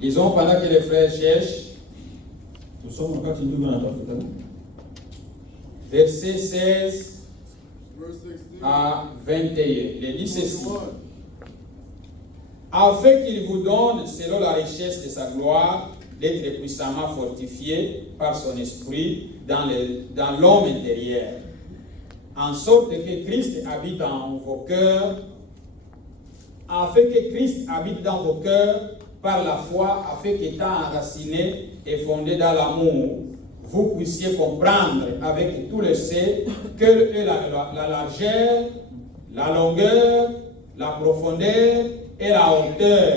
Disons pendant que les frères cherchent, verset 16 à 21. Il dit ceci. Afin qu'il vous donne, selon la richesse de sa gloire, d'être puissamment fortifié par son esprit dans l'homme intérieur, en sorte que Christ habite en vos cœurs, afin que Christ habite dans vos cœurs par la foi, afin qu'étant enraciné et fondé dans l'amour, vous puissiez comprendre avec tous les saints quelle est la largeur, la longueur, la profondeur et la hauteur,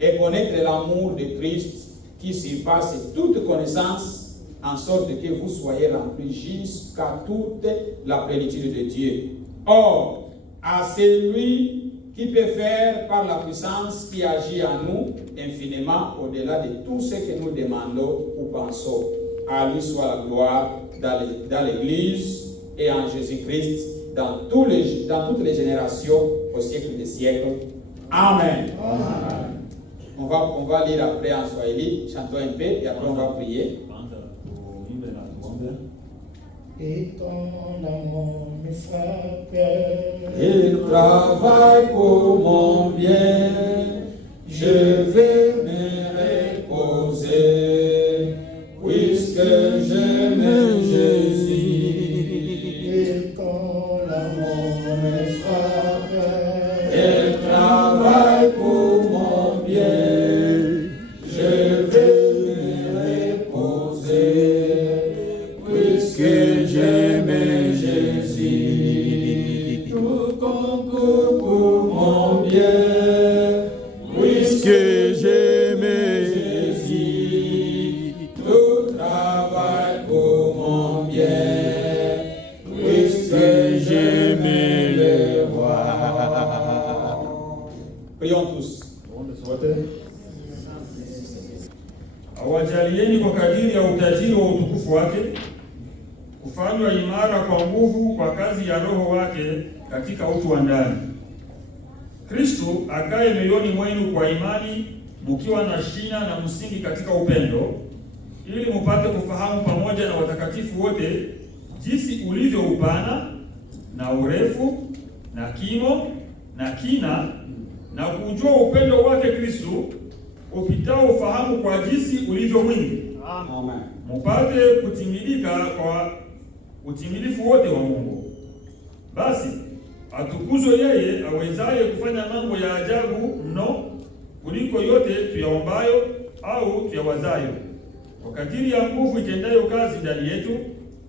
et connaître l'amour de Christ qui surpasse toute connaissance, en sorte que vous soyez remplis jusqu'à toute la plénitude de Dieu. Or, à celui qui peut faire par la puissance qui agit en nous infiniment au-delà de tout ce que nous demandons ou pensons. À lui soit la gloire dans l'Église et en Jésus-Christ dans toutes les générations au siècle des siècles. Amen. Amen. On va lire après en Swahili, chantons un peu et après on va prier. Et ton amour me frappe. Il travaille pour mon bien, je vais me reposer, puisque j'aime Jésus. Et ton amour me frappe. Il travaille pour mon bien, je vais me reposer, puisque j'aime Jésus. Tout concourt pour mon bien, puisque j'aime Jésus. Tout travaille pour mon bien, puisque j'aime le roi. Prions tous. Awajalieni kwa kadiri ya utajiri wa utukufu wake, kufanywa imara kwa nguvu kwa kazi ya Roho wake katika utu wa ndani. Kristo akae mioyoni mwenu kwa imani, mkiwa na shina na msingi katika upendo, ili mupate kufahamu pamoja na watakatifu wote jinsi ulivyo upana na urefu na kimo na kina, na kujua upendo wake Kristo upitao ufahamu kwa jinsi ulivyo mwingi. Amen. Mupate kutimilika kwa utimilifu wote wa Mungu. Basi atukuzwe yeye awezaye kufanya mambo ya ajabu mno kuliko yote tuyaombayo au tuyawazayo, kwa kadiri ya nguvu itendayo kazi ndani yetu.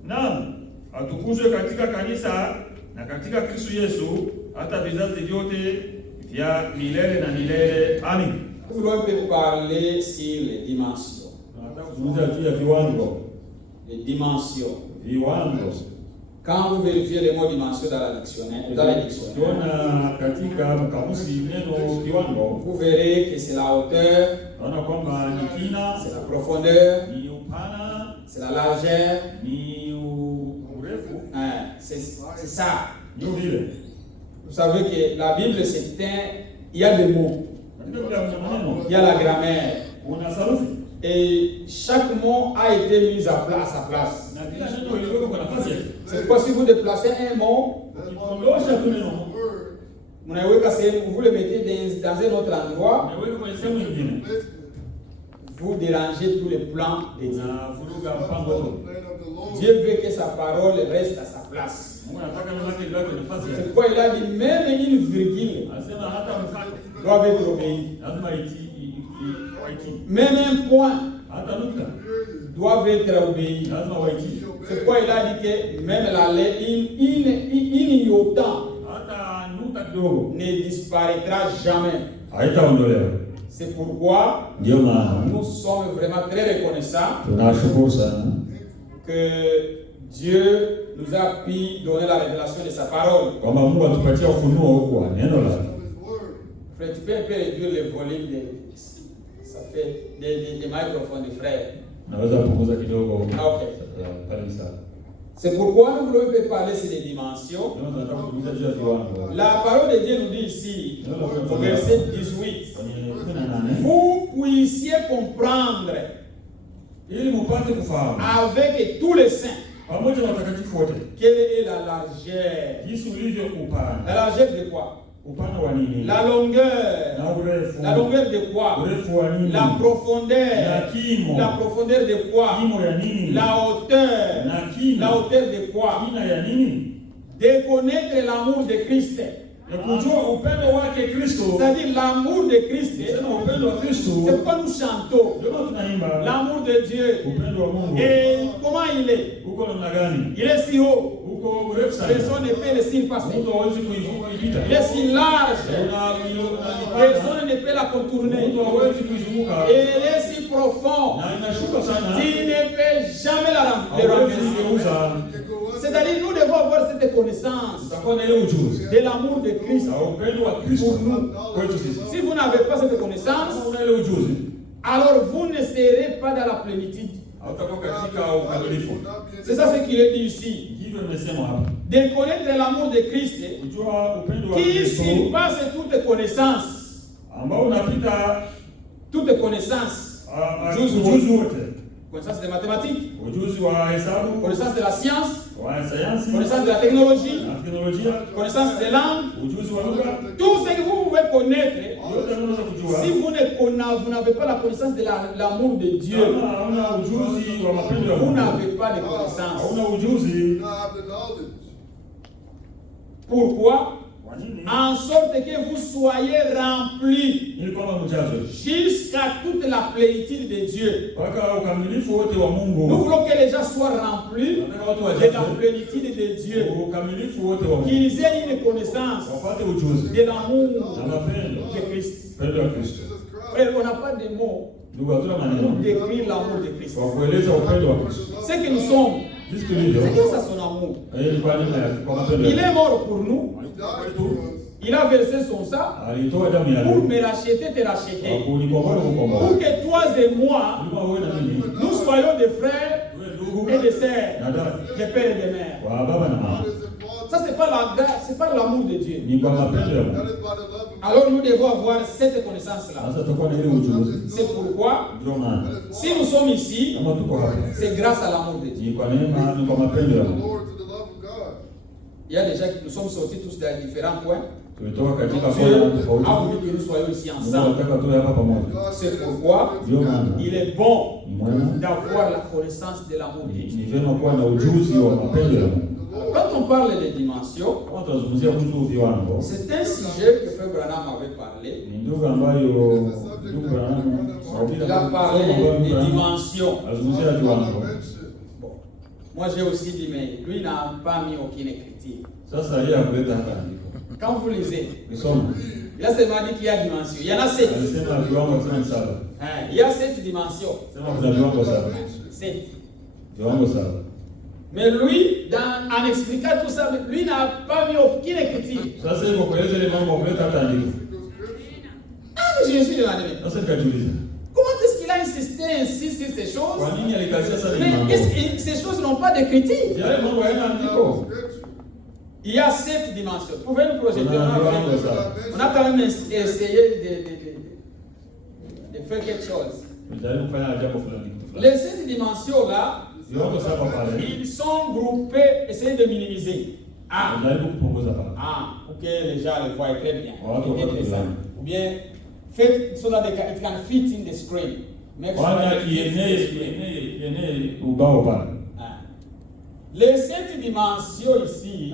Naam, atukuzwe katika kanisa na katika Kristo Yesu hata vizazi vyote vya milele na milele. Amen. Nous voulons parler sur les dimensions. Les dimensions. Quand vous vérifiez le mot dimension dans le dictionnaire, vous verrez que c'est la hauteur, c'est la profondeur, c'est la largeur, c'est ça. Vous savez que la Bible, il y a des mots, il y a la grammaire, et chaque mot a été mis à sa place. C'est pourquoi si vous déplacez un mot, vous le mettez dans un autre endroit, vous dérangez tous les plans de Dieu. Dieu veut que sa parole reste à sa place. C'est pourquoi il a dit même une virgule doit être obéie. Même un point doit être obéi. C'est pourquoi il a dit que même la lettre, une iota ne disparaîtra jamais. C'est pourquoi nous sommes vraiment très reconnaissants que Dieu nous a pu donner la révélation de sa parole. Frère, tu peux un peu réduire le volume ça fait des microphones des frères. Naweza punguza kidogo. Okay. Karibu sana. C'est pourquoi nous voulons parler sur les dimensions. La parole de Dieu nous dit ici, au verset 18, vous puissiez comprendre avec tous les saints quelle est la largeur. La largeur de quoi? La longueur. La longueur de quoi? La profondeur de quoi? La hauteur. La hauteur de quoi? De connaître l'amour de Christ. C'est-à-dire l'amour de Christ. C'est pourquoi nous chantons l'amour de Dieu. Et comment il est? Il est si haut. Personne ne peut le surpasser. Il est si large. Personne ne peut la contourner. Et il est si profond. Tu ne peux jamais le renverser. C'est-à-dire nous devons avoir cette connaissance de l'amour de Christ pour nous. Si vous n'avez pas cette connaissance, alors vous ne serez pas dans la plénitude. C'est ça ce qu'il est dit ici. De connaître l'amour de Christ qui surpasse toute connaissance. Toute connaissance. Connaissance des mathématiques, connaissance de la science, connaissance de la technologie, connaissance des langues, tout ce que vous pouvez connaître. Si vous n'avez pas la connaissance de l'amour de Dieu, vous n'avez pas de connaissance. Pourquoi? En sorte que vous soyez remplis jusqu'à toute la plénitude de Dieu. Nous voulons que les gens soient remplis de la plénitude de Dieu, qu'ils aient une connaissance de l'amour de Christ. Frère, on n'a pas de mots pour décrire l'amour de Christ. Ce que nous sommes, c'est grâce à son amour. Il est mort pour nous. Il a versé son sang pour me racheter, te racheter. Pour que toi et moi, nous soyons des frères et des sœurs, des pères et des mères. Ça, c'est pas l'amour de Dieu. Alors nous devons avoir cette connaissance-là. C'est pourquoi, si nous sommes ici, c'est grâce à l'amour de Dieu. Il y a déjà, nous sommes sortis tous dans différents points. Dieu a voulu que nous soyons ici ensemble. C'est pourquoi il est bon d'avoir la connaissance de l'amour de Dieu. Quand on parle des dimensions, c'est un sujet que Frère Branham avait parlé. Il a parlé des dimensions. Bon. Moi j'ai aussi dit, mais lui n'a pas mis aucune écriture. Quand vous lisez, il a seulement dit qu'il y a dimensions. Il y en a 7. Il y a 7 dimensions. 7. Mais lui, en expliquant tout ça, lui n'a pas mis aucune écriture. Ah, mais je suis demandé. Comment est-ce qu'il a insisté ainsi sur ces choses? Mais ces choses n'ont pas d'écriture. Il y a 7 dimensions. Vous pouvez nous projeter? On a quand même essayé de faire quelque chose. Les 7 dimensions-là, ils sont groupés, essayez de minimiser. Pour que les gens le voient très bien. Ou bien, faites so that it can fit in the screen. Les 7 dimensions ici,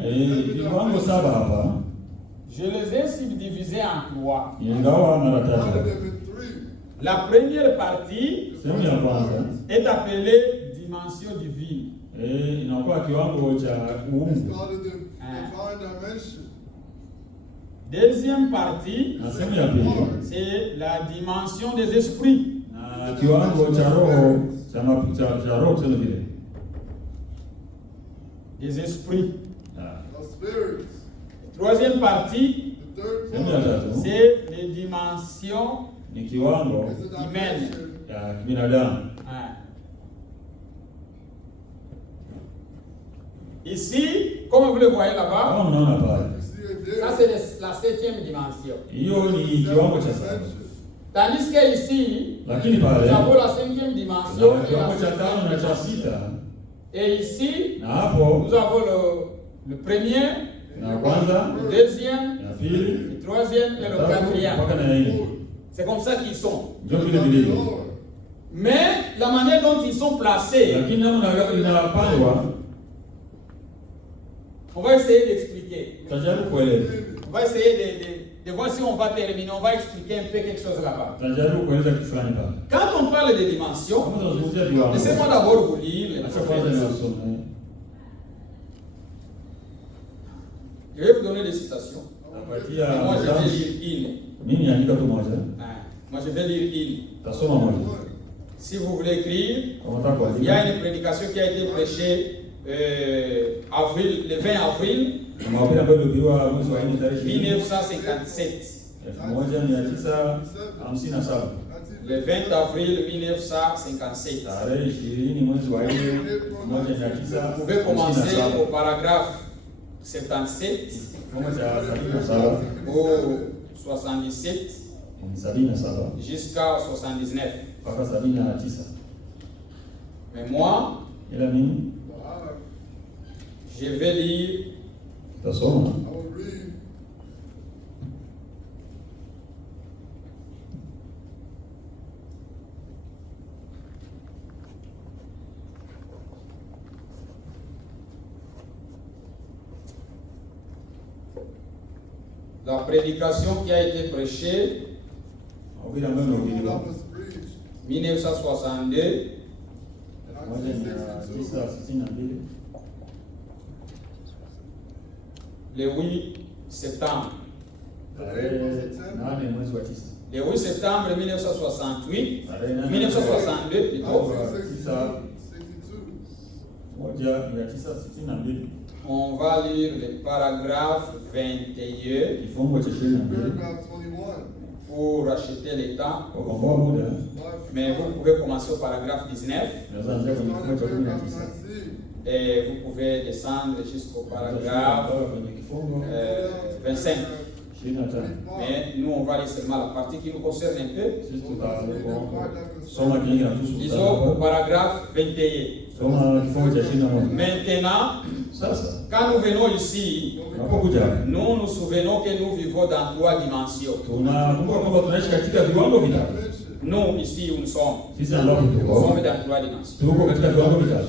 je les ai subdivisées en 3. La première partie est appelée dimension divine. Deuxième partie, c'est la dimension des esprits. Des esprits. Troisième partie, c'est les dimensions humaines. Ici, comme vous le voyez là-bas, Kama mnaona pale, ça c'est la 7e dimension. hiyo ni kiwango cha saba. Tandis que ici, Lakini nous pale avons la 5e dimension na et la kiwango cha 6e tano na cha dimension. sita, Et ici, na hapo nous avons le premier, na kwanza, le deuxième, na pili, le troisième et le tatu quatrième. mpaka na nne. C'est comme ça qu'ils sont. Ndio vile vilivyo. Mais la manière dont ils sont placés, Lakini namna inapangwa, on va essayer d'expliquer. tutajaribu kueleza. On va essayer de voir si on va terminer. On va expliquer un peu quelque chose là-bas. Tutajaribu kueleza kitu fulani pale. Quand on parle de dimensions, Kama tunazungumzia viwango, laissez-moi d'abord vous lire les acha kwanza prophètes. niwasome. Je vais vous donner des citations. Napatia Et moi, je vais mwanzo. lire il. Mimi andika tu moja. Moi, je vais lire il. Tasoma moja. Si vous voulez écrire, Kama unataka il y a kuandika. une prédication qui a été prêchée le 20 avril Mahubiri ambayo yalihubiriwa mwezi wa 4 tarehe 1957. 1957. Le 20 avril 1957. Tarehe 20 mwezi wa 4 Vous pouvez commencer 1957. au paragraphe 77 Kifungu cha 77 au 77 77 jusqu'à 79. mpaka 79. Mais moi, Ila mimi je vais lire tasoma la prédication qui a été prêchée mahubiri ambayo yalihubiriwa 1962 1962 le 8 septembre. tarehe 8 mwezi wa 9. Le 8 septembre 1968, Tarehe 8 1962 plutôt, 1962 on va lire le paragraphe 21 kifungu cha 22 pour acheter le temps. kwa kuomba muda. Mais vous pouvez commencer au paragraphe 19 Naweza anza kwenye kifungu cha 19 et vous pouvez descendre jusqu'au paragraphe kwenye kifungu 25. 25. Mais nous, on va lire seulement la partie qui nous concerne un peu. Sisi tutasoma kile kinatuhusu. Disons au paragraphe 21. Soma kifungu cha 21. Maintenant, Sasa quand nous venons ici, tunapokuja nous nous souvenons que nous vivons dans 3 dimensions. tunakumbuka kwamba tunaishi katika viwango vitatu. Nous, ici où nous sommes, Sisi ambapo nous tuko sommes dans 3 dimensions. tuko katika viwango vitatu.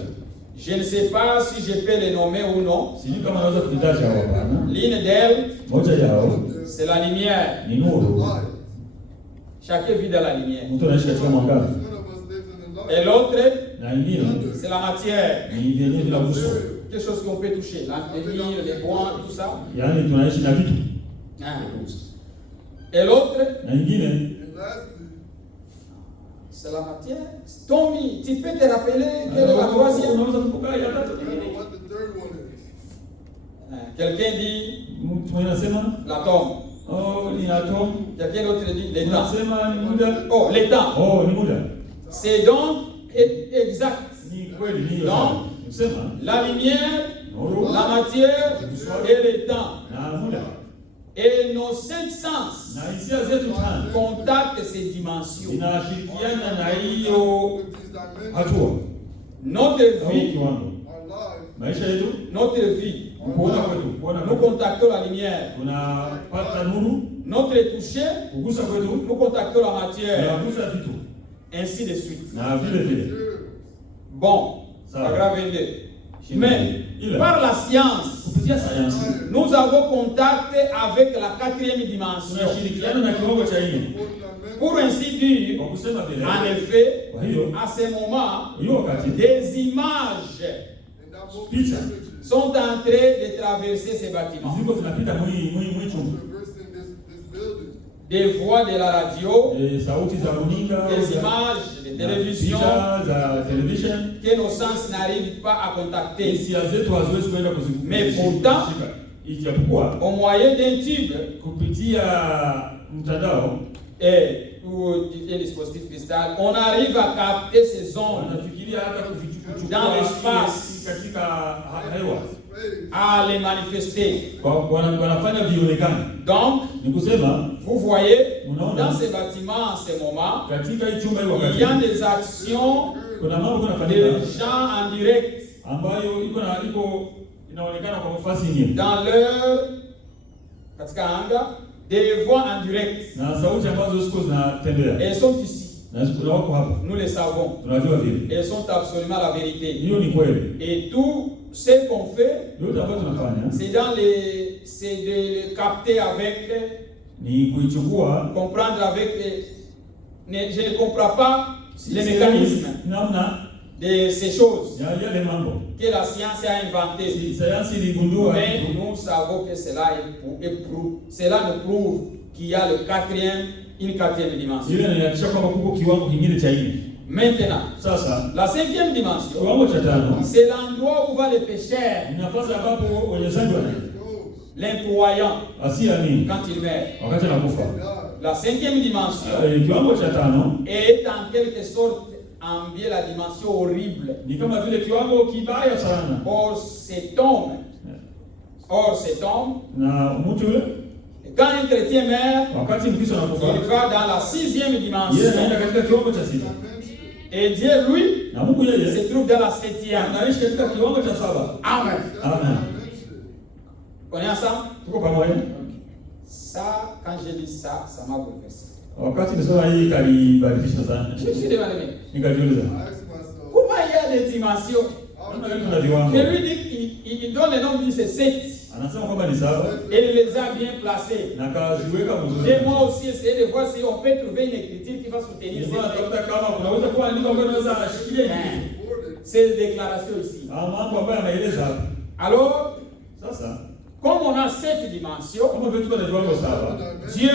Je ne sais pas si je peux les nommer ou non. Sijui kama naweza kuvitaja hapa hapana. L'une d'elles, Moja yao c'est la lumière. ni nuru. Chacun vit dans la lumière. Mtu anaishi katika mwangaza. Et l'autre, Na ingine c'est la matière. ni vyenye vinaguswa. Quelque chose qu'on peut toucher. L'antenne, les bois, tout ça. Yaani tunaishi na vitu. Hein. Et l'autre, Na ingine c'est la matière. Tommy, tu peux te rappeler quelle est la troisième? unaweza kukumbuka ya tatu ni nini? Hein. Quelqu'un dit Mtu mwenye anasema l'atome. oh ni atom. Quelqu'un d'autre dit les temps. Unasema ni muda. Oh, les temps. Oh ni muda. C'est donc exact. Ni kweli ni Non. Unasema La lumière, nuru la matière et le temps. na muda. Et nos 5 sens Na hisia zetu tano contactent ces dimensions. zinashirikiana na hiyo hatua. Notre Au vie, kiwango. Maisha yetu notre vie, kuona kwetu, kuona nous kwetu. contactons la lumière. Tunapata nuru, Notre toucher, kugusa kwetu, nous contactons la matière. tunagusa vitu. Ainsi de suite. Na vile vile. Bon, Ça. paragraphe 22. Mais par la science, Kupitia sayansi nous avons contact avec la 4e dimension. tunashirikiana na kiwango cha nne. Pour ainsi dire, Kwa kusema vile. en effet, Kwa hiyo à ce moment, hiyo wakati des images picha sont en train de traverser ces bâtiments. ziko zinapita mwi chungu. Des voix de la radio, Sauti za runinga, des images de télévision picha za television. que nos sens n'arrivent pas à contacter. Hisia zetu haziwezi kwenda kuzikuta. Mais pourtant, ijapokuwa au moyen d'un tube kupitia mtandao et ou un dispositif cristal, on arrive à capter ces ondes wanafikiria hata kuchukua Dans l'espace. katika hewa à les manifester. wanafanya vionekane. Donc, Ni kusema vous voyez, unaona, dans ces bâtiments en ce moment, katika hii chumba hii il wakati y a des actions kuna mambo kunafanyika de gens en direct ambayo iko inaonekana kwa nafasi nyingine dans leur katika anga, des voix en direct. na sauti ambazo ziko zinatembea Elles sont ici. na ziko wako hapa, Nous le savons. tunajua vile Elles sont absolument la vérité. hiyo ni kweli. Et tout ce qu'on fait, Yote ambayo tunafanya c'est de le capter avec, ni kuichukua comprendre avec je ne comprends pas les mécanismes namna de ces choses ya yale mambo que la science a inventées. sayansi iligundua, Mais nous savons que cela nous prouve qu'il y a une quatrième dimension. ile inahakikisha kwamba kuko kiwango kingine cha nne. Maintenant, Sasa la cinquième dimension, kiwango cha tano c'est l'endroit où va le pécheur, ni nafasi ambapo wenye dhambi l'incroyant, asiamini quand il meurt. wakati anakufa. La cinquième dimension Kiwango cha tano est en quelque sorte en bien la dimension horrible. ni kama vile kiwango kibaya sana. Or cet homme, Na mtu yule quand un chrétien meurt, wakati Mkristo anakufa, il va dans la sixième yeye dimension. anaenda katika kiwango cha sita, Et Dieu, lui, na Mungu yeye se trouve dans la septième. anaishi katika kiwango cha saba. Amen. Amen. On est ensemble? Tuko pamoja? Ça, quand j'ai lu ça, ça m'a bouleversé. Wakati nisoma hii kalibadilisha sana. Je me suis demandé, mais Nikajiuliza, comment il y a des dimensions? namna gani kuna viwango? Mais lui dit, il donne le nom, il dit c'est 7. Anasema kwamba ni saba Et il les a bien placés. na kaziweka vizuri. J'ai moi aussi essayé de voir si on peut trouver une écriture qui va soutenir Nilikuwa cette natafuta kama kunaweza kuwa andiko ambalo linaweza ashikilia hivi. ces déclarations ici. Mambo ambayo anaeleza hapa. Alors, Sasa comme on a 7 dimensions, kama vile tuko na viwango saba, Dieu,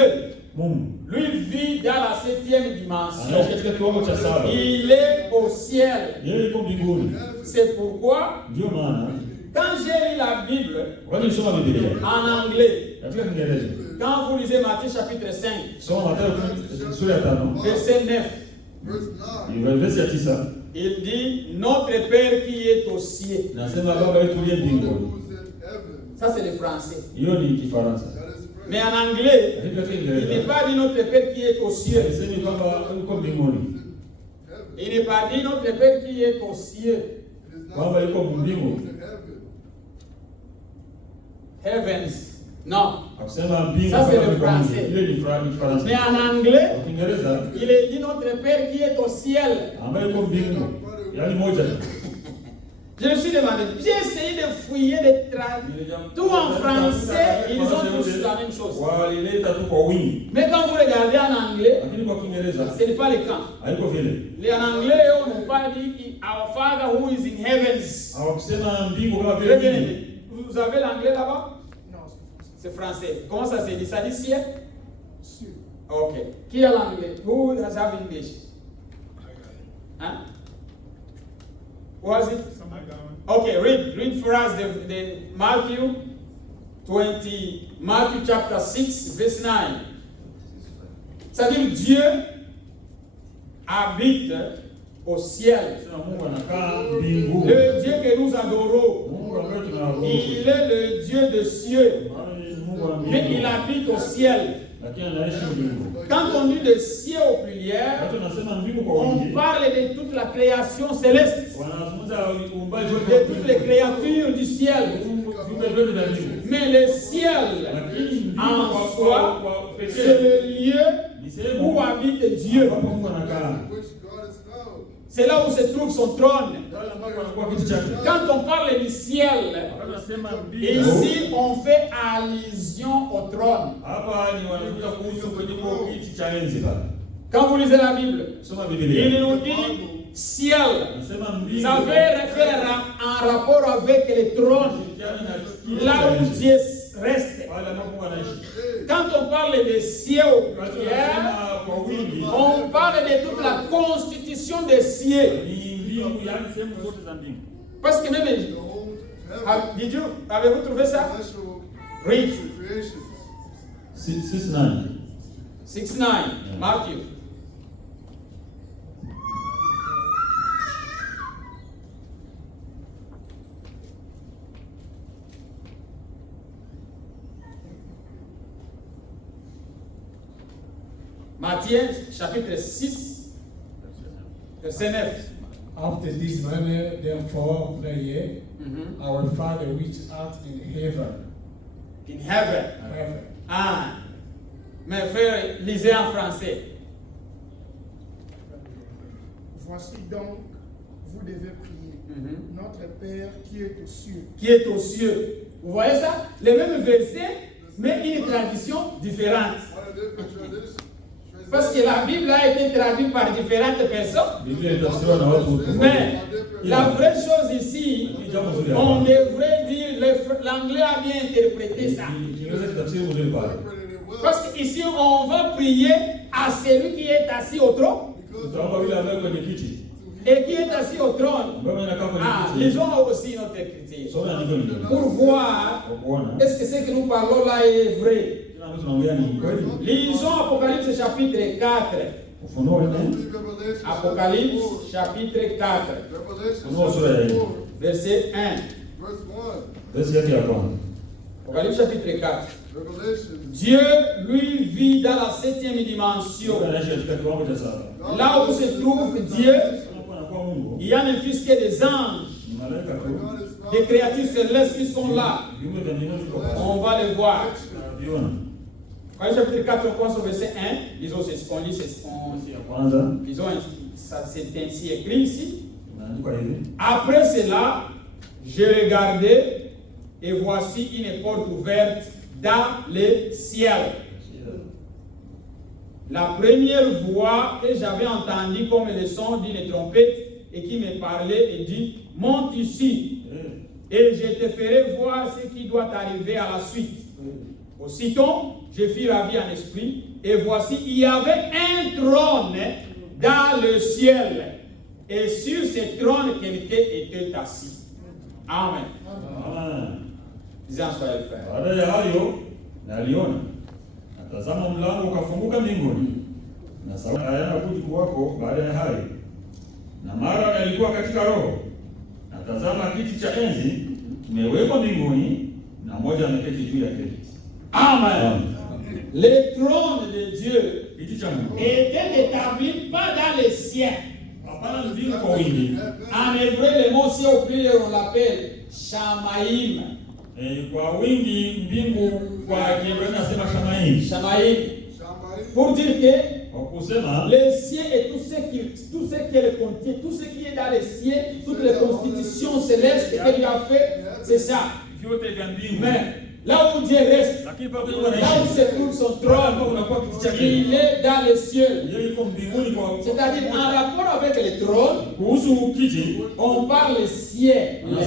Mungu lui, vit dans la 7e anaishi dimension. katika kiwango cha saba. Il est au ciel. Yeye yuko mbinguni. C'est pourquoi, Ndio maana quand j'ai lu la Bible wakati nisoma Biblia en anglais, katika Kiingereza, quand vous lisez Matthieu chapitre 5, soma Mathayo sura ya 5, verset 9, verse ya 9, il dit, notre Père qui est au ciel. nasema Baba yetu uliye mbinguni. Ça, c'est le français. Hiyo ni Kifaransa. Mais en anglais, Lakini katika il n'est Kiingereza pas dit notre Père qui est au ciel. haisemi kwamba yuko mbinguni, Il n'est pas dit notre Père qui est au ciel. kwamba yuko mbingu. Heavens. Non. Akusema mbingu Ça, c'est kama le yuko français. mbingu. Ile ni Kifaransa. Mais en anglais, Kwa Kiingereza il est dit notre Père qui est au ciel. ambaye yuko mbingu, yaani moja tu. Je me suis demandé, j'ai essayé de fouiller les traductions. Tout en français, ils ont tous la même chose. Walileta tu kwa wingi, Mais quand vous regardez en anglais, lakini kwa Kiingereza ce n'est pas le cas. haiko vile. Les en anglais, on n'a pas dit Our Father who is in heavens. Hawakusema mbingu kama Très vile bien. mbingu. Vous avez l'anglais là-bas? Non, c'est français. Comment ça se dit? Ça dit ciel? Ok. Qui a l'anglais? Who has have English? Hein? Who has it? Okay, read for us the Matthew chapter 6, verse 9. C'est-à-dire Dieu habite au ciel. Sema Mungu anakaa mbingu. Le Dieu que nous adorons, Mungu ambaye tunaabudu. il est le Dieu de cieux, Mungu wa mais il mbingu. habite au ciel. Lakini anaishi mbingu. Quand on dit le ciel au pluriel, Watu wanasema mbingu kwa on wingi. parle de toute la création céleste, Wanazungumza uumbaji wote de wa toutes les créatures du ciel. viumbe vyote vya mbingu. Mais le ciel Lakini en mbingu soi, kwa c'est pekee le lieu ni sehemu où habite Dieu. ambapo Mungu anakaa. C'est là où se trouve son trône. Pale ambapo anakuwa kiti chake. Quand on parle du ciel, Wanasema mbingu. ici on fait allusion au trône. Hapa ni wanakuja kuhusu kwenye kiti cha enzi pale. Quand vous lisez la Bible, Soma il Biblia. nous dit ciel. Nasema mbingu. Ça veut référer en rapport avec le trône, là où Dieu reste. Pale ambapo Mungu anaishi. Quand on parle de ciel au Watu pluriel, wanasema kwa wingi. on parle de toute la constitution des cieux. Ni mbingu, yaani sehemu zote za mbingu. Parce que même, avez-vous trouvé ça? Read 6:9. 6:9, Matthew. Matthieu chapitre 6, verset 9. After this manner, therefore, pray, Our Father which art in heaven. In heaven. Heaven. Ah, mes frères, lisez en français. Voici donc, vous devez prier. Notre Père qui est aux cieux. Qui est aux cieux. Vous voyez ça? Les mêmes versets, mais une tradition différente. Parce que la Bible a été traduite par différentes personnes. Mais la vraie chose ici, on devrait dire, l'anglais a bien interprété ça. Parce qu'ici, on va prier à celui qui est assis au trône. Et qui est assis au trône. Ah, lisons aussi notre écriture. Pour voir, est-ce que ce que nous parlons là est vrai? Lisons Apocalypse chapitre 4. Apocalypse chapitre 4. Verset 1. Apocalypse chapitre 4. Dieu, lui, vit dans la 7e dimension. Là où se trouve Dieu, il y a même plus que des anges, des créatures célestes qui sont là. On va les voir. Chapitre 4, on commence au verset 1. Disons, c'est ce qu'on lit, disons, c'est ainsi écrit ici. Après cela, je regardais et voici une porte ouverte dans le ciel. La première voix que j'avais entendue comme le son d'une trompette et qui me parlait et dit, monte ici et je te ferai voir ce qui doit arriver à la suite. Aussitôt, je fus ravi en esprit, et voici, il y avait un trône dans le ciel, et sur ce trône, quelqu'un était assis. Amen. Disons, soyez frères. Baada ya hayo naliona, natazama mlango ukafunguka mbinguni, na sauti hayana budi kuwako baada ya hayo. Na mara nalikuwa katika roho, natazama kiti cha enzi kimewekwa mbinguni, na mmoja ameketi juu ya kiti. Amen. Le trône de Dieu était établi pas dans les cieux. En hébreu, le mot ciel au pluriel, on l'appelle Shamaim. Shamaim. Pour dire que les cieux et tout ce qu'elle contient, tout ce qui est dans les cieux, toutes les constitutions célestes qu'elle lui a fait, c'est ça. Mais là où Dieu reste, là où se trouve son trône, il est dans les cieux. C'est-à-dire, en rapport avec le trône, on parle ciel. Mais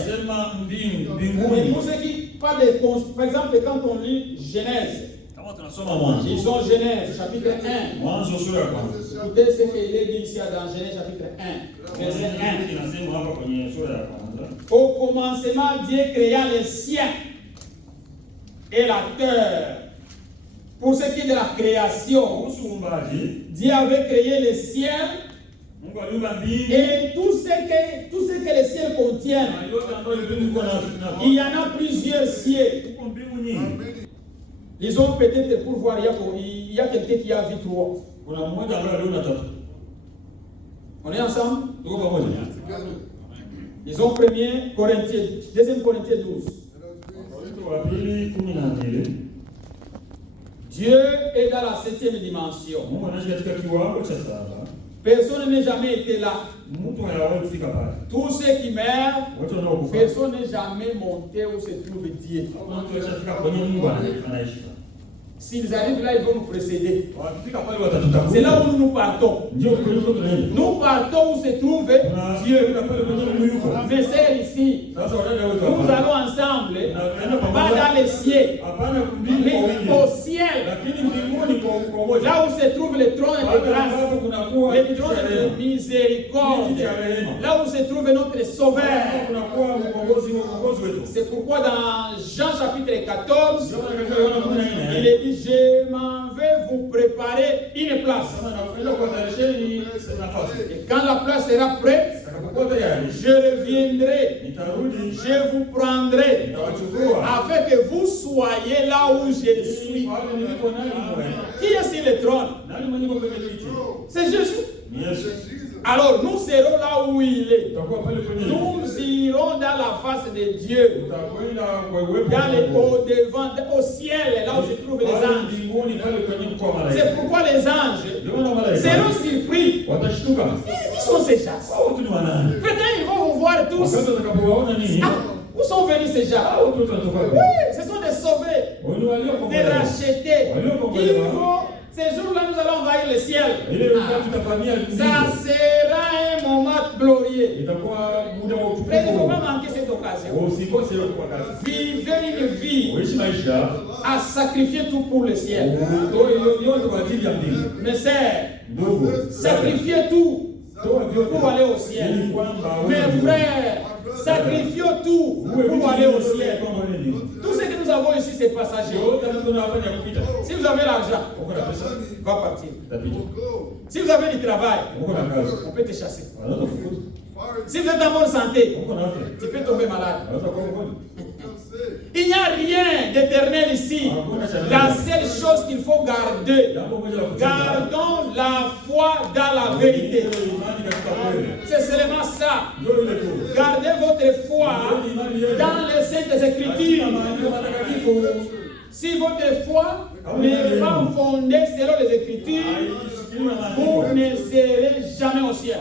pour ceux qui parlent de, par exemple, quand on lit Genèse, disons Genèse, chapitre 1. Écoutez ce qu'il est dit ici dans Genèse, chapitre 1, verset 1. Au commencement, Dieu créa les cieux et la terre. Pour ce qui est de la création, Dieu avait créé les cieux et tout ce que les cieux contiennent. Il y en a plusieurs cieux. Disons peut-être pour voir, il y a quelqu'un qui a vu trois. On est ensemble? Disons 1 Corinthiens, 2 Corinthiens 12. Dieu est dans la 7e dimension. Personne n'est jamais été là. Tous ceux qui meurent, personne n'est jamais monté où se trouve Dieu. S'ils arrivent là, ils vont nous précéder. C'est là où nous partons. Nous partons où se trouve Dieu. Mes sœurs ici, nous allons ensemble, pas dans les cieux, mais au ciel. Là où se trouve le trône de grâce, le trône de miséricorde, là où se trouve notre Sauveur. C'est pourquoi dans Jean chapitre 14, il est dit, je m'en vais vous préparer une place. Et quand la place sera prête, je reviendrai, je vous prendrai, afin que vous soyez là où je suis. Qui est sur le trône? Nani mwenye kwa kiti? C'est Jésus. Ni Yesu. Alors nous serons là où il est. Utakuwa pale kwenye. Nous irons dans la face de Dieu. Utakwenda kwa uwepo Dans les, wa Mungu. au devant, au ciel, là où se trouvent les Pale anges. mbinguni pale kwenye mkoa wa malaika. C'est pourquoi les anges Ndio maana malaika seront surpris. watashtuka. Ils sont ces gens. Watu ni wanani? Peut-être ils vont vous voir tous. Wakati watakapowaona nini? Ah, où sont venus ces gens? Watu watatoka wapi? Oui, ce sont des sauvés, Wale des waliokombolewa. rachetés. Ils vont, ces jours-là, nous allons envahir le ciel. Ile wakati tutafanyia Ça sera un moment glorieux. itakuwa muda wa Mais il ne faut utukufu. pas manquer cette occasion. Usikose hiyo wakati. Vivez une vie Uishi maisha à sacrifier tout pour le ciel. utoe yote kwa ajili ya mbingu. Mes sœurs, Ndugu, sacrifiez tout toa vyote pour aller au ciel. ili kwamba Mes frères, sacrifions tout pour aller au ciel. Tout ce que nous avons ici, c'est passager. Si vous avez l'argent, va partir. Si vous avez du travail, on peut te chasser. Si vous êtes en bonne santé, tu peux tomber malade. Il n'y a rien d'éternel ici. La seule chose qu'il faut garder, gardons la foi dans la vérité. C'est seulement ça. Gardez votre foi dans les Saintes Écritures. Si votre foi n'est pas fondée selon les Écritures, vous ne serez jamais au ciel.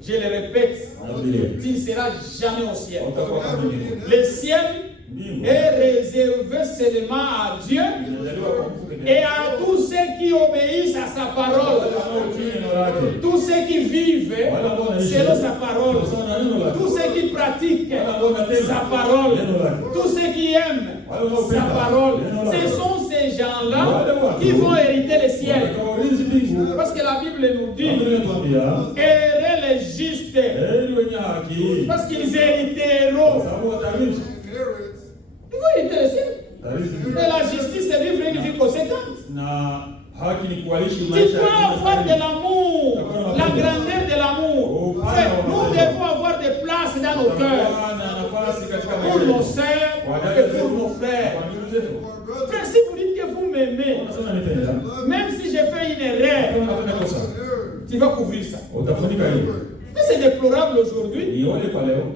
Je le répète, tu ne seras jamais au ciel. Le ciel est réservé seulement à Dieu et à tous ceux qui obéissent à sa parole. Tous ceux qui vivent selon sa parole. Tous ceux qui pratiquent sa parole. Tous ceux qui aiment sa parole. Ce sont ces gens-là qui vont hériter le ciel. Parce que la Bible nous dit, errez les justes, parce qu'ils hériteront. Il faut hériter le ciel. Et la justice, c'est vivre une vie conséquente. Tu dois avoir de l'amour, la grandeur de l'amour. Nous devons avoir des places dans nos cœurs pour nos sœurs et pour nos frères. Frère, si vous dites que vous m'aimez, même si j'ai fait une erreur, tu vas couvrir ça. Mais c'est déplorable aujourd'hui.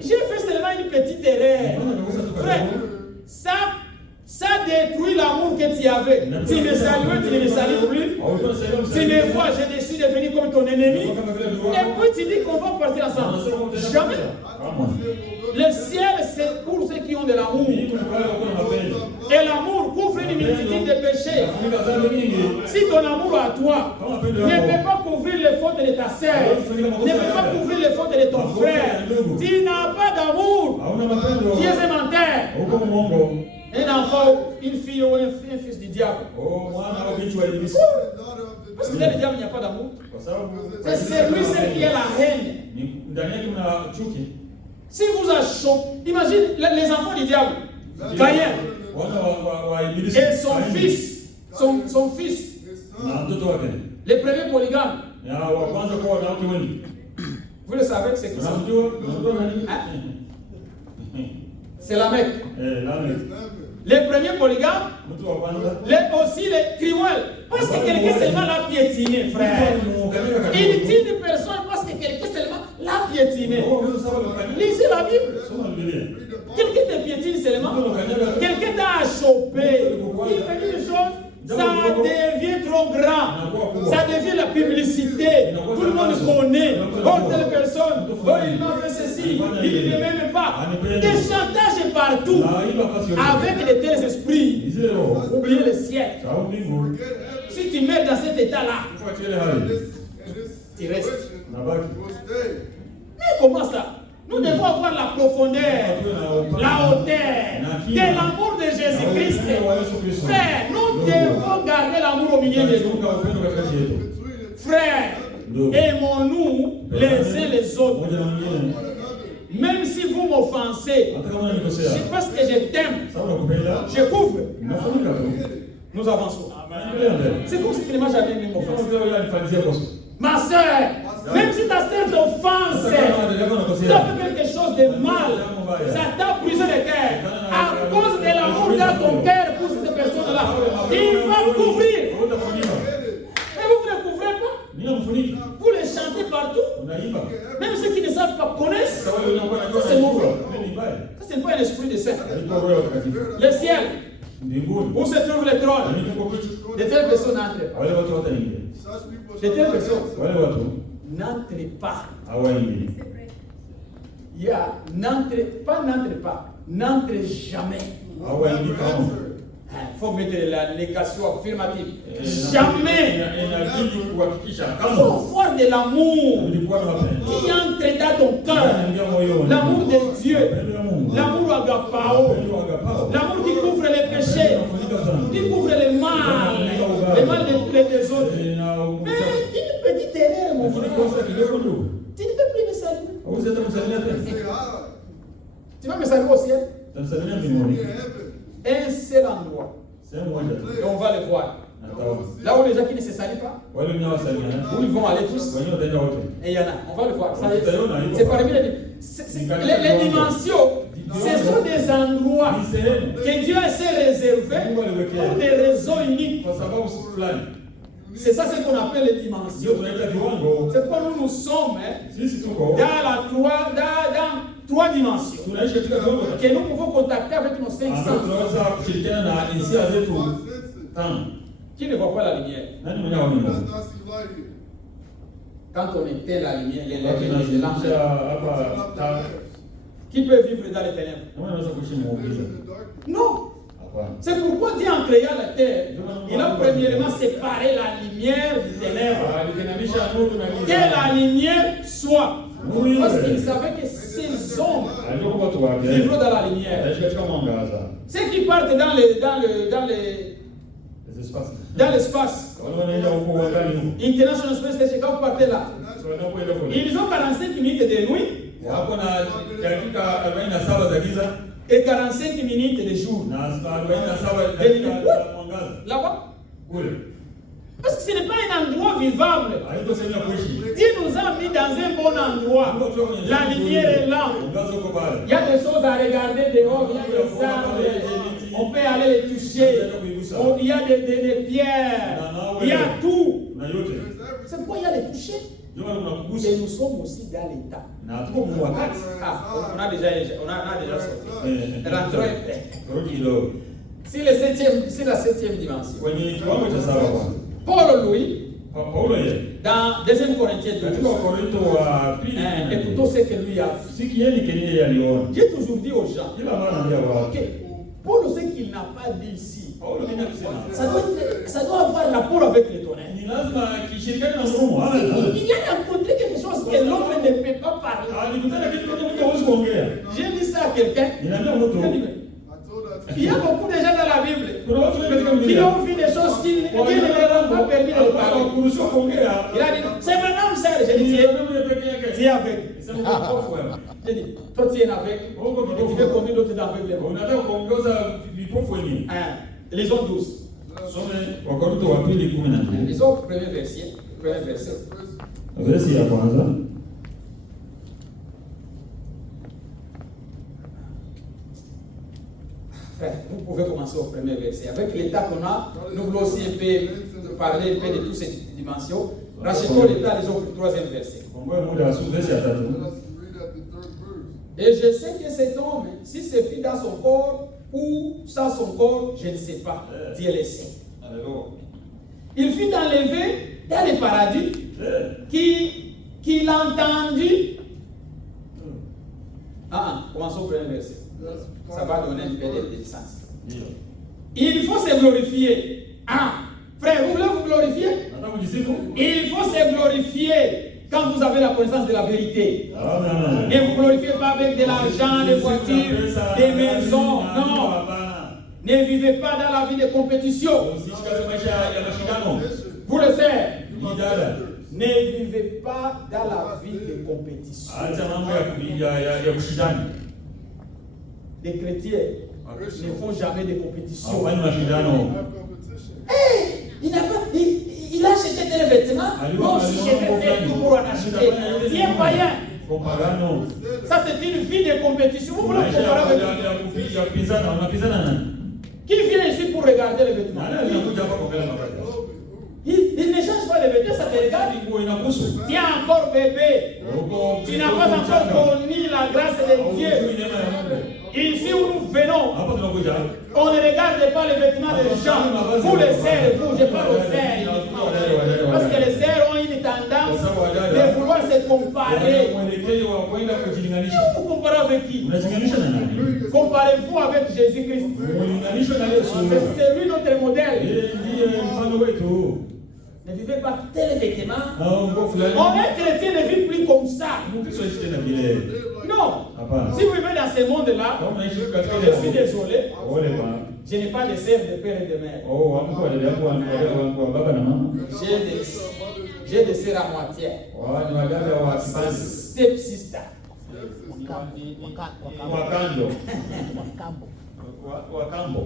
J'ai fait seulement une petite erreur. Frère, ça détruit l'amour que tu avais. Tu me saluais, tu ne me salues plus. Tu me vois, je décide de venir comme ton ennemi. Et puis tu dis qu'on va partir ensemble. Jamais. Le ciel, c'est pour ceux qui ont de l'amour. Et l'amour couvre une multitude de péchés. Si ton amour à toi ne peut pas couvrir les fautes de ta sœur, ne peut pas couvrir les fautes de ton frère, tu n'as pas d'amour. Tu es un menteur. Un enfant, une fille ou un fils du diable. Parce que dans le diable, il n'y a pas d'amour. C'est celui qui est la haine. Si vous achetez, imagine les enfants du diable, Caïn, et son fils, les premiers polygames. Vous le savez que c'est qui ça? C'est la Mecque. Les premiers polygames, aussi les criminels. Parce que quelqu'un seulement l'a piétiné, frère. Il dit une personne parce que quelqu'un seulement l'a piétiné. Lisez la Bible. Quelqu'un te piétine seulement. Quelqu'un t'a chopé. Il fait une chose. Ça devient trop grand. Ça devient la publicité. Tout le monde connaît. Oh, telle personne. Oh, il m'a fait ceci. Il ne m'aime pas. Des chantages partout. Avec de tels esprits. Oubliez le ciel. Si tu meurs dans cet état-là, tu restes. Mais comment ça? Nous devons avoir la profondeur, la hauteur de l'amour de Jésus-Christ. Frère, nous devons garder l'amour au milieu de nous. Frère, aimons-nous les uns les autres. Même si vous m'offensez, parce que je t'aime, je couvre. Nous avançons. C'est comme si tu ne m'as jamais aimé m'offenser. Ma soeur, même si ta soeur t'offense, tu as fait quelque chose de mal, ça t'a brisé le cœur, à cause de l'amour dans ton cœur pour cette personne-là, il va couvrir. roho ya utakatifu. Le ciel, Mbinguni. où se trouve le Na trône? nini kuko kiti? De telles personnes n'entrent pas. Wale watu wataingia. De telles personnes Wale watu n'entrent pas. hawaingii. Il y a n'entre pas, n'entre jamais. Hawaingii kama. Il faut mettre la négation affirmative. Jamais. Inabidi kuhakikisha Il kama faut voir de l'amour ulikuwa na mapenzi. qui entre dans ton cœur. Unaingia moyoni. L'amour de Dieu. Upendo wa Mungu. L'amour agapao. Upendo wa agapao. L'amour qui couvre les péchés. Qui couvre les mal. Les mal des autres. Mais une petite erreur, mon frère. Tu ne peux plus me saluer. Tu vas me saluer au ciel. Un seul endroit. Et on va le voir. Là où les gens qui ne se saluent pas, où ils vont aller tous. Et il y en a. On va le voir. C'est parmi les dimensions. Ce sont des endroits que Dieu s'est réservés pour des raisons uniques. C'est ça ce qu'on appelle les dimensions. C'est pourquoi nous sommes dans trois dimensions que nous pouvons contacter avec nos cinq sens. Qui ne voit pas la lumière? Quand on éteint la lumière, les lampes, qui peut vivre dans les ténèbres? Non. C'est pourquoi Dieu, en créant la terre, il a premièrement séparé la lumière du ténèbre. Que la lumière soit. Parce qu'il savait que ces hommes vivront dans la lumière. Ceux qui partent dans l'espace, International Space Station, quand vous partez là, ils ont 45 minutes de nuit et 45 minutes de jour. Là-bas. Parce que ce n'est pas un endroit vivable. Dieu nous a mis dans un bon endroit. La lumière est là. Il y a des choses à regarder dehors. Il y a des arbres. On peut aller les toucher. Il y a des pierres. Il y a tout. C'est pourquoi il y a les toucher. Et nous sommes aussi dans l'état. On a déjà sorti. Rentrons. C'est la septième dimension. Paul, lui, dans 2 Corinthiens 12, écoutons ce que lui a vu. J'ai toujours dit aux gens que Paul, ce qu'il n'a pas dit ici, ça doit avoir rapport avec les tonnerres. Il a rencontré quelque chose que l'homme ne peut pas parler. J'ai dit ça à quelqu'un. Il y a beaucoup de gens dans la Bible qui ont vu des choses qui ne leur ont pas permis de parler. Il a dit, c'est maintenant ça. J'ai dit, tu es avec. J'ai dit, toi tu es avec. Et tu veux conduire d'autres aveugles. Les autres 12. Les autres, premier verset. Verset ya kwanza. Vous pouvez commencer au premier verset. Avec l'état qu'on a, nous voulons aussi un peu parler un peu de toutes ces dimensions. Rachetons l'état, les autres, troisième verset. Et je sais que cet homme, si c'est fit dans son corps ou sans son corps, je ne sais pas. Dieu le sait. Il fut enlevé dans le paradis qu'il entendit. Commençons au premier verset. Ça va donner un peu de sens. Il faut se glorifier. Frère, vous voulez vous glorifier? Il faut se glorifier quand vous avez la connaissance de la vérité. Ne vous glorifiez pas avec de l'argent, des voitures, des maisons. Non. Ne vivez pas dans la vie de compétition. Vous le savez. Ne vivez pas dans la vie de compétition. Les chrétiens ne font jamais de compétition. Il a acheté tel vêtement. Moi aussi, je vais faire tout pour en acheter. Tu es païen. Ça, c'est une vie de compétition. Vous voulez comparer avec qui vient ici pour regarder les vêtements? Il ne change pas les vêtements, ça te regarde. Tu es encore bébé. Tu n'as pas encore connu la grâce de Dieu. ici où nous venons, Hapa tunakuja. on ne regarde pas les vêtements des gens. Vous les sœurs, vous, je parle aux sœurs uniquement. Parce que les sœurs ont une tendance de vouloir se comparer. Mwelekeo wa kwenda kujilinganisha. Vous comparez avec qui? Unajilinganisha na nani? Comparez-vous avec Jésus-Christ. Unajilinganisha na Yesu. C'est lui notre modèle. Yeye ndiye mfano wetu. Ne vivez pas tel vêtement. Nguo fulani. On est chrétien, ne vit plus comme ça. Mkristo aishi tena vile. Non. Hapana. Si vous vivez dans ce monde-là, Kama unaishi katika je suis désolé. ole bwana. Je n'ai pas de sœurs, de père et de mère. Oh, wangu wa dada yangu wa baba na mama. J'ai des sœurs à moitié. Ni wadada wa kipande. Step sister. Wakando. Wakambo.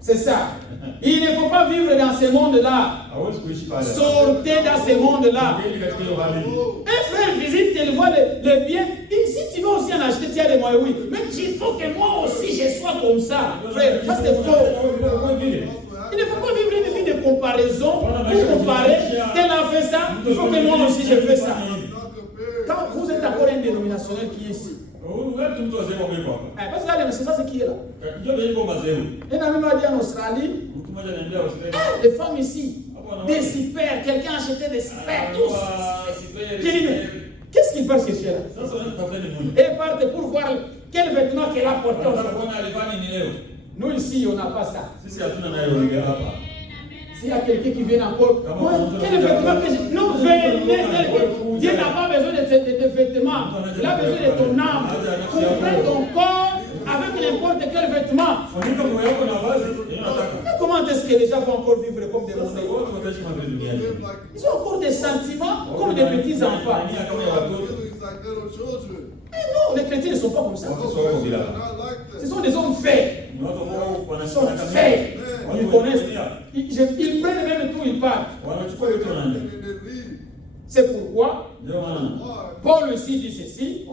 C'est ça. Il ne faut pas vivre dans ce monde-là. Hawezi kuishi pale. Sortez dans ce monde-là. Ngeni katika hiyo hali. Un frère visite, il voit le bien. Et si tu veux aussi en acheter, tu as des moyens, oui. Mais il faut que moi aussi je sois comme ça. Frère, ça c'est faux. Il ne faut pas vivre une vie de comparaison pour comparer. Tel a fait ça, il faut que moi aussi je fais ça. Quand vous êtes encore un dénominationnel qui est ici. Parce que là, c'est ça ce qui est là. Un ami m'a dit en Australie, les femmes ici, des super, quelqu'un achetait des super, tous. J'ai dit, mais qu'est-ce qu'il peut chercher là? Et partent pour voir quel vêtement qu'elle a porté aujourd'hui. Nous ici, on n'a pas ça. S'il y a quelqu'un qui vient encore, quel vêtement que j'ai? Non, venez, Dieu n'a pas besoin de tes vêtements. Il a besoin de ton âme. Couvre ton corps avec n'importe quel vêtement. Mais comment est-ce que les gens vont encore vivre comme des monnaies? Ils ont encore des sentiments comme des petits enfants. Mais non, les chrétiens ne sont pas comme ça. Ce sont des hommes faits. Ils sont faits. Ils connaissent. Ils prennent même tout, ils partent. C'est pourquoi Paul aussi dit ceci.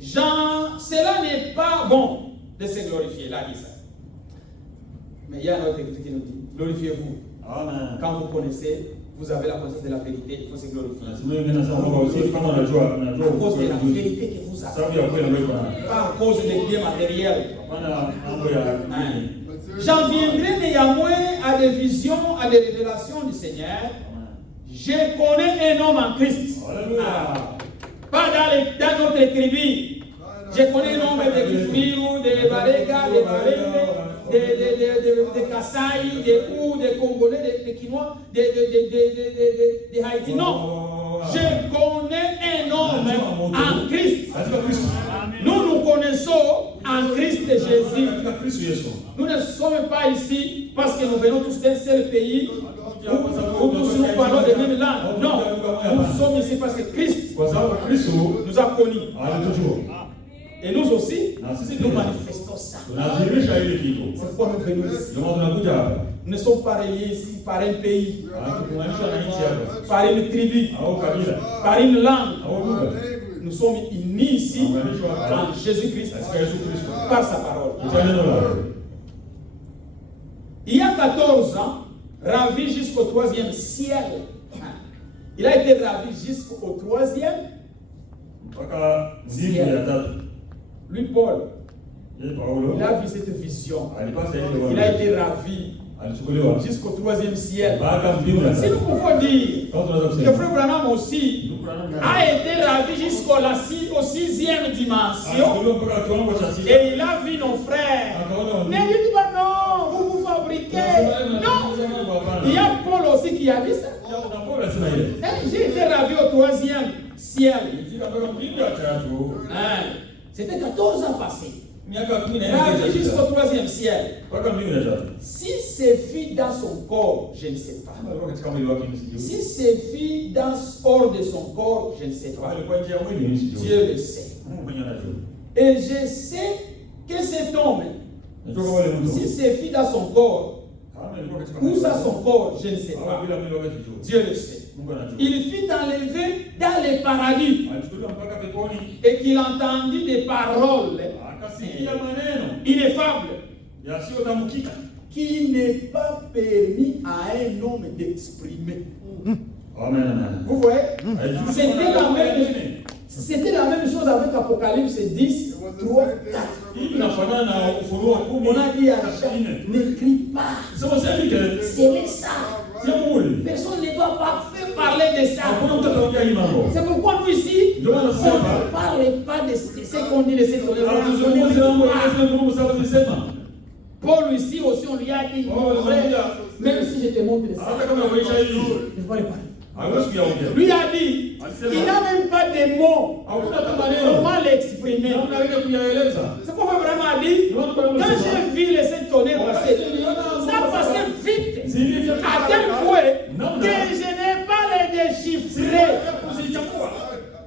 Jean, cela n'est pas bon de se glorifier. Là, il dit ça. Mais il y a un autre écrit qui nous dit, glorifiez-vous. Quand vous connaissez, vous avez la conscience de la vérité, il faut se glorifier. À cause de la vérité que vous avez. Pas à cause des biens matériels. J'en viendrai néanmoins à des visions, à des révélations du Seigneur. Je connais un homme en Christ. Pas dans notre tribu. Je connais un homme de Kifriru, de Barega, de Barende, de Kasaï, de Ou, de Congolais, de Kinois, de Haïti. Non. Je connais un homme en Christ. Nous connaissons en Christ Jésus. Nous ne sommes pas ici parce que nous venons tous d'un seul pays où tous nous parlons de même langue. Non, nous sommes ici parce que Christ nous a connus. Et nous aussi, nous manifestons ça. C'est pourquoi nous venons ici. Nous ne sommes pas reliés ici par un pays, par une tribu, par une langue. Nous sommes unis ici en Jésus-Christ, par sa parole. Il y a 14 ans, ravi jusqu'au 3e ciel. Il a été ravi jusqu'au 3e ciel. Lui, Paul, il a vu cette vision. Il a été ravi jusqu'au 3e ciel. Si nous pouvons dire que Frère Branham aussi a été ravi jusqu'au 6e dimension et il a vu nos frères. Ne dites pas non, vous vous fabriquez. Non, il y a Paul aussi qui a dit ça. J'ai été ravi au 3e ciel. C'était 14 ans passés. Ravi jusqu'au 3e ciel. Si c'est fit dans son corps, je ne sais pas. Si c'est fit hors de son corps, je ne sais pas. Dieu le sait. Et je sais que cet homme, si c'est fit dans son corps, où ça son corps, je ne sais pas. Dieu le sait. Il fut enlevé dans les paradis et qu'il entendit des paroles ineffables qui n'est pas permis à un homme d'exprimer. Vous voyez, C'était la même chose avec Apocalypse 10, 3, 4. Inafanana na Ufunuo 10. On a dit à Jacques, n'écris pas. C'est ça. Personne ne doit pas faire parler de ça. C'est pourquoi nous ici, on ne parle pas de ce qu'on dit de cette Paul ici aussi, on lui a dit, même si je te montre ça, je ne vais pas le parler. Lui a dit, il n'a même pas de mots. Comment l'exprimer? C'est pourquoi vraiment dit, quand j'ai vu les tonnerres passer, ça passait vite, à tel point que je n'ai pas les déchiffrer.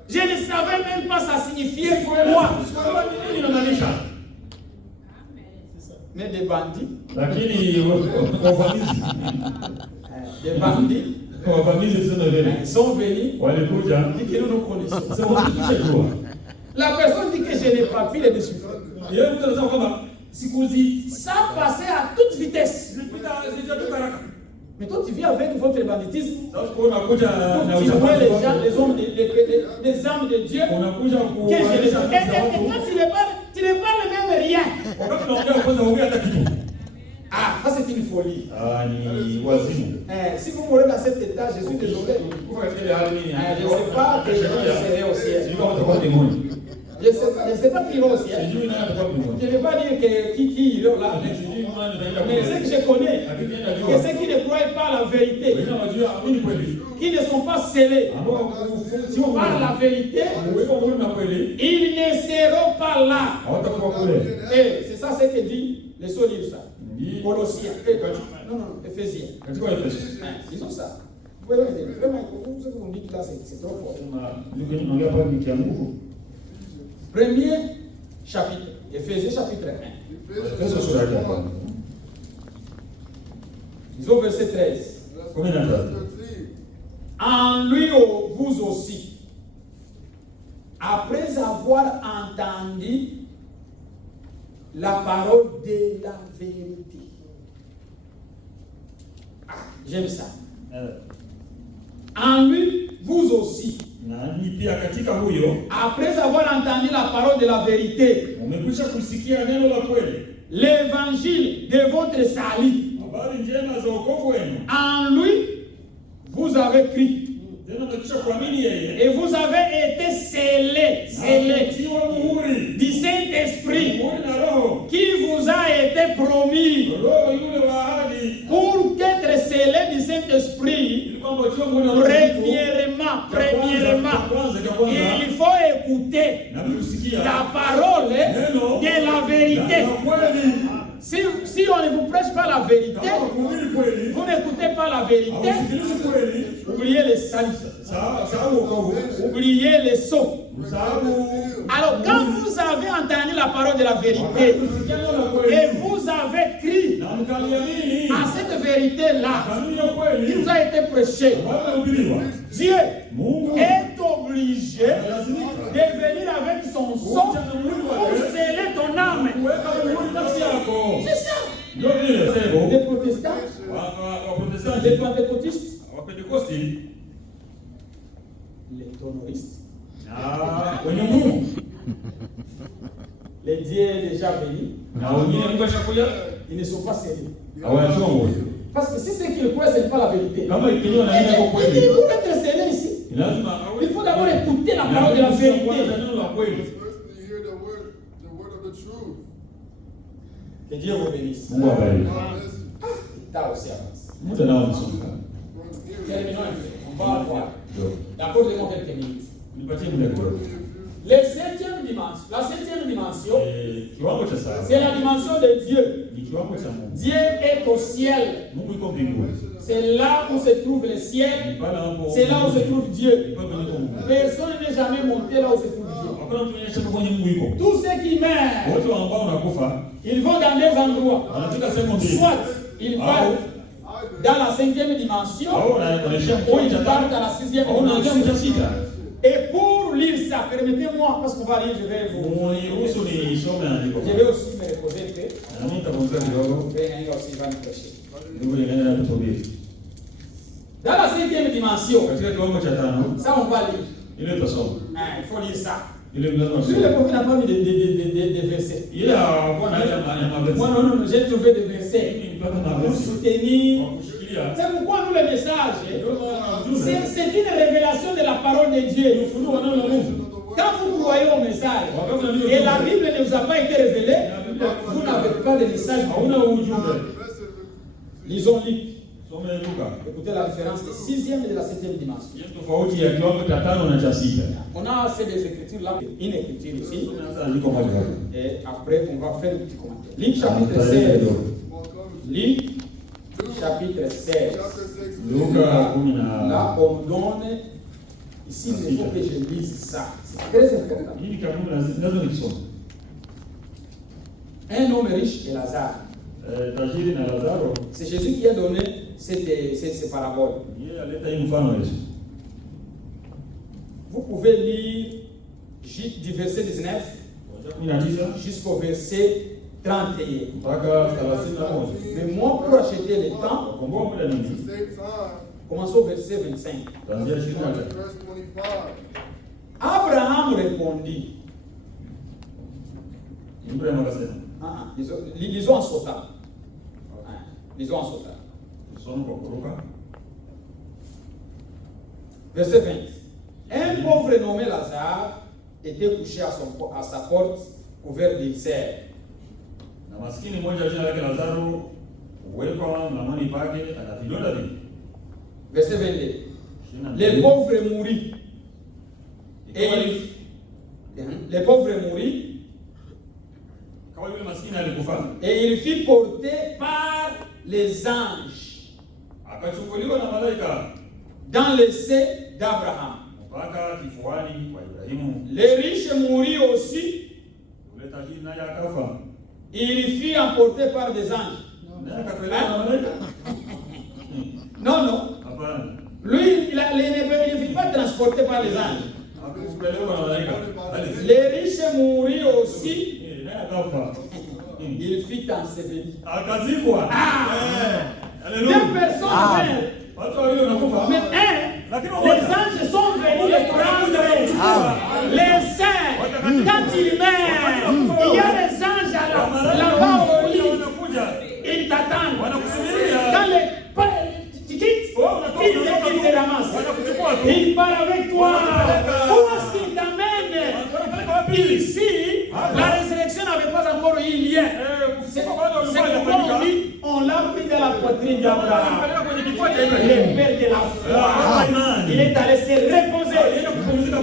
Je ne savais même pas ça signifiait quoi. Mais des bandits, des bandits, ils sont venus, dit que nous nous connaissons. La personne dit que je n'ai pas pu les déchiffrer. Ça passait à toute vitesse. Mais toi, tu viens avec votre banditisme pour tuer les gens, les hommes, les âmes de Dieu. Que je les... Et quand tu ne parles même rien. Ah, ça c'est une folie. Si vous mourrez dans cet état, je suis désolé. Je ne sais pas que je serai au ciel. Je ne sais pas qui va au ciel. Je ne vais pas dire qui est là. Mais ceux que je connais, que ceux qui ne croient pas à la vérité, qui ne sont pas scellés par la vérité, ils ne seront pas là. Et c'est ça ce que dit les solides, ça. Colossiens. Non, Éphésiens. Ils ont ça. Vraiment, ce que vous dites là, c'est trop fort. Premier chapitre, Éphésiens chapitre 1. Ils ont verset 13. En lui, vous aussi, après avoir entendu la parole de la vérité. Ah, j'aime ça. En lui, vous aussi. Après avoir entendu la parole de la vérité, l'évangile de votre salut, en lui, vous avez cru. Et vous avez été scellés du Saint-Esprit qui vous a été promis. Pour être scellé du Saint-Esprit, premièrement, il faut écouter la parole de la vérité. Si on ne vous prêche pas la vérité, vous n'écoutez pas la vérité, oubliez les salis, oubliez les sots. Alors quand vous avez entendu la parole de la vérité et vous avez cru à cette vérité-là qui vous a été prêchée, Dieu est obligé de venir avec son sang pour sceller ton âme. C'est ça. Les protestants, les pentecôtistes, les tonoristes, les dieux déjà venus, ils ne sont pas scellés. Parce que si c'est qu'ils croient, ce n'est pas la vérité. Il faut être scellé ici. Il faut d'abord écouter la parole de la vérité. Que Dieu vous bénisse. T'as aussi avance. Terminons un peu. On va voir. D'accord, de quelques minutes. La septième dimension, c'est la dimension de Dieu. Dieu est au ciel. C'est là où se trouve le ciel. C'est là où se trouve Dieu. Personne n'est jamais monté là où se trouve Dieu. Tous ceux qui meurent, ils vont dans des endroits. Soit ils partent dans la cinquième dimension, ou ils partent dans la sixième dimension. Et pour lire ça, permettez-moi, parce qu'on va lire, je vais aussi me reposer un peu. Venga aussi va nous prêcher. Dans la cinquième dimension, ça on va lire. Il faut lire ça. Ile lazima Lui, le prophète n'a pas mis des versets. ile hakuwa na haja ya mavesi. Moi, non, j'ai trouvé des versets Nilipata pour mavesi soutenir. kwa kushikilia. C'est pourquoi nous, le message, c'est une révélation de la parole de Dieu. Quand vous croyez au message et la Bible ne vous a pas été révélée, vous n'avez pas de message. Lisons Luc. Some Luka. Écoutez la différence de 6e et de la 7e dimension. Hiyo tofauti ya kiwango cha 5 na cha 6. On a assez des écritures là, une écriture ici. Sasa niko hapo. Et après, on va faire un petit commentaire. Luc chapitre 16. Luc chapitre 16. Luka 10 Là, on donne. Ici, il faut que je lise ça. C'est très important. hii kama lazima nisome. Un homme riche et Lazare. Tajiri na Lazaro. C'est Jésus qui a donné ces paraboles. Yeye aleta hii mfano Yesu. Vous pouvez lire du verset 19 jusqu'au verset 31. mpaka 31. Mais moi, pour acheter le temps, Komboa muda nini? commençons au verset 25. Kuanzia 20. Abraham répondit. Ibrahim akasema. Lisons en sautant. Lisons en sautant. Tusome kwa kuruka. Verset 20. Un pauvre nommé Lazare était couché à sa porte, couvert d'ulcères. Na maskini mmoja jina lake Lazaro uwekwa mlangoni pake ana vidonda vingi. Verset 22. Les pauvres mourut. Les pauvres mourut. Kama yule maskini alikufa. Et il fut porté par les anges Akachukuliwa na malaika dans le sein d'Abraham. mpaka kifuani kwa Ibrahimu. Les riches mourut aussi. Yule tajiri naye akafa. Il fut emporté par des anges. Naye akatolewa na malaika. Non. Hapana. Lui, il ne fut pas transporté par les anges. Hakupelekwa na malaika. Les riches mourut aussi. Naye akafa. Il fut enseveli. Akazikwa. Deux personnes meurent. Watu wawili wanakufa. Mais les anges sont venus les prendre. Les saints, quand ils meurent, il y a les anges là-bas au lit. Ils t'attendent. Quand tu quittes, ils te ramassent. Ils partent avec toi. Où est-ce qu'ils t'amènent? Ici, la résurrection n'avait pas encore eu lieu. C'est pourquoi on dit, on l'a pris dans la poitrine d'Abraham. Le père de la foi. Il est allé se reposer.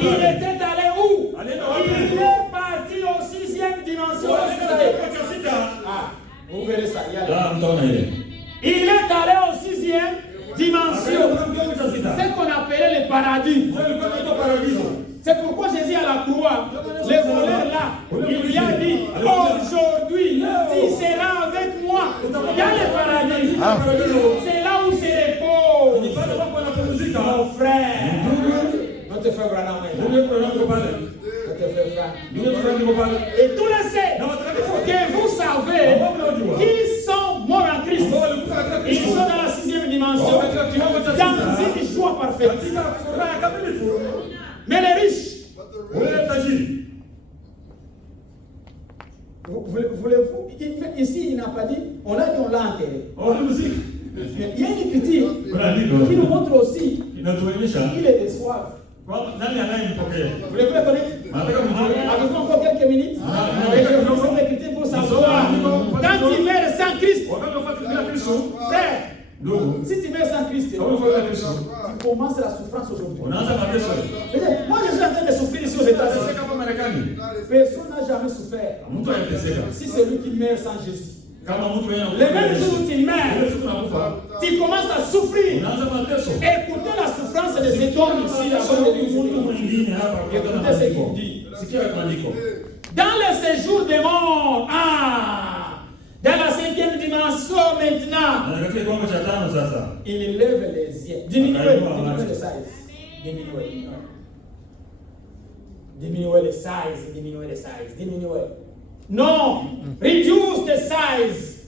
Il était allé où? Il est parti au 6e dimension. Vous verrez ça. Il est allé au 6e dimension. C'est qu'on appelait le paradis. C'est pourquoi Jésus à la croix, les voleurs là, il lui a dit, aujourd'hui, tu seras avec moi dans le paradis. C'est là où se repose mon frère. Notre frère Branham. Et tous les saints que vous savez qui sont morts en Christ, ils sont dans la 6e dimension, dans une joie parfaite. Mais les riches, voulez-vous, ici il n'a pas dit, on l'a dit, on l'a enterré. Il y a une critique qui nous montre aussi qu'il est de soif. Voulez-vous le connaître? Avez-vous encore quelques minutes? Et je vous donne les critiques pour savoir. Quand tu meurs sans Christ, frère, si tu meurs sans Christ, tu commences la souffrance aujourd'hui. Moi je suis en train de souffrir ici aux États-Unis. Personne n'a jamais souffert. Si c'est lui qui meurt sans Jésus. Le même jour où tu meurs, tu commences à souffrir. Écoutez la souffrance de cet homme ici avant de lui. Écoutez ce qu'il dit. Dans le séjour des morts, dans la 5e dimension maintenant, il lève les yeux. Diminuez le size. Diminuez le size. Diminuez. Non, reduce the size.